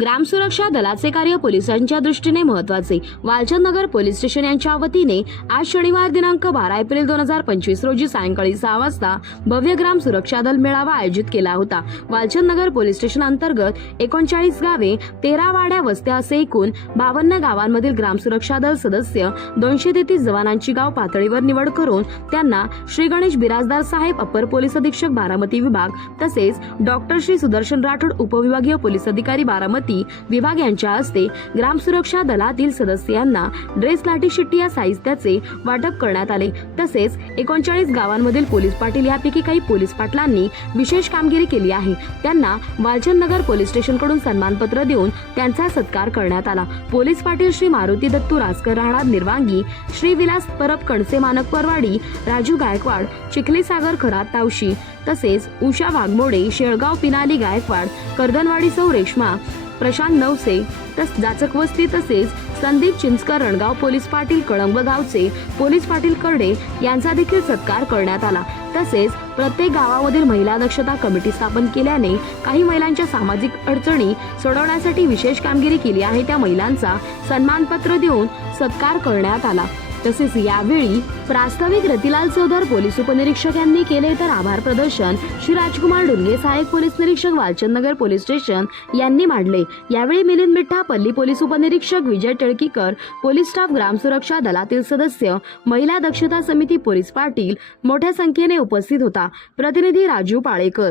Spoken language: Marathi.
ग्राम ग्रामसुरक्षा दलाचे कार्य पोलिसांच्या दृष्टीने महत्त्वाचे वालचंद नगर पोलीस स्टेशन यांच्या वतीने आज शनिवार दिनांक बारा एप्रिल दोन हजार पंचवीस रोजी सायंकाळी सहा वाजता भव्य ग्राम सुरक्षा दल मेळावा आयोजित केला होता. वालचंद नगर पोलीस स्टेशन अंतर्गत एकोणचाळीस गावे तेरा वाड्या वस्त्या असे एकूण बावन्न गावांमधील ग्राम सुरक्षा दल सदस्य दोनशे तेहतीस जवानांची गाव पातळीवर निवड करून त्यांना श्री गणेश बिराजदार साहेब अप्पर पोलीस अधीक्षक बारामती विभाग तसेच डॉक्टर श्री सुदर्शन राठोड उपविभागीय पोलीस अधिकारी बारामती विभाग यांच्या हस्ते ग्राम सुरक्षा दलातील सदस्यांना ड्रेस लाठी शिट्टी या साहित्याचे वाटप करण्यात आले. तसेच एकोणचाळीस गावांमधील पोलीस पाटील यापैकी काही पोलीस पाटलांनी विशेष कामगिरी केली आहे. त्यांना वालचंदनगर पोलीस स्टेशनकडून सन्मानपत्र देऊन त्यांचा सत्कार करण्यात आला. पोलीस पाटील श्री मारुती दत्तू रासकर राहणार निर्वांगी श्री विलास परब कणसे मानक परवाडी राजू गायकवाड चिखलीसागर खरात तावशी तसेच उषा वाघमोडे शेळगाव पिनाली गायकवाड कर्दनवाडी सौ रेश्मा प्रशांत नवसे तस जाचक वस्ती तसेच संदीप चिंचकर रणगाव पोलीस पाटील कळंब गावचे पोलीस पाटील कर्डे यांचा देखील सत्कार करण्यात आला. तसेच प्रत्येक गावामधील महिला दक्षता कमिटी स्थापन केल्याने काही महिलांच्या सामाजिक अडचणी सोडवण्यासाठी विशेष कामगिरी केली आहे. त्या महिलांचा सन्मानपत्र देऊन सत्कार करण्यात आला. तसेच यावेळी प्रास्ताविक रतिलाल चौधर पोलीस उपनिरीक्षक यांनी केले तर आभार प्रदर्शन श्री राजकुमार डुंगे सहाय्यक पोलीस निरीक्षक वालचंदनगर पोलीस स्टेशन यांनी मांडले. यावेळी मिलिंद मिठ्ठा पल्ली पोलीस उपनिरीक्षक विजय टिळकीकर पोलीस स्टाफ ग्रामसुरक्षा दलातील सदस्य महिला दक्षता समिती पोलीस पाटील मोठ्या संख्येने उपस्थित होता. प्रतिनिधी राजू पाळेकर.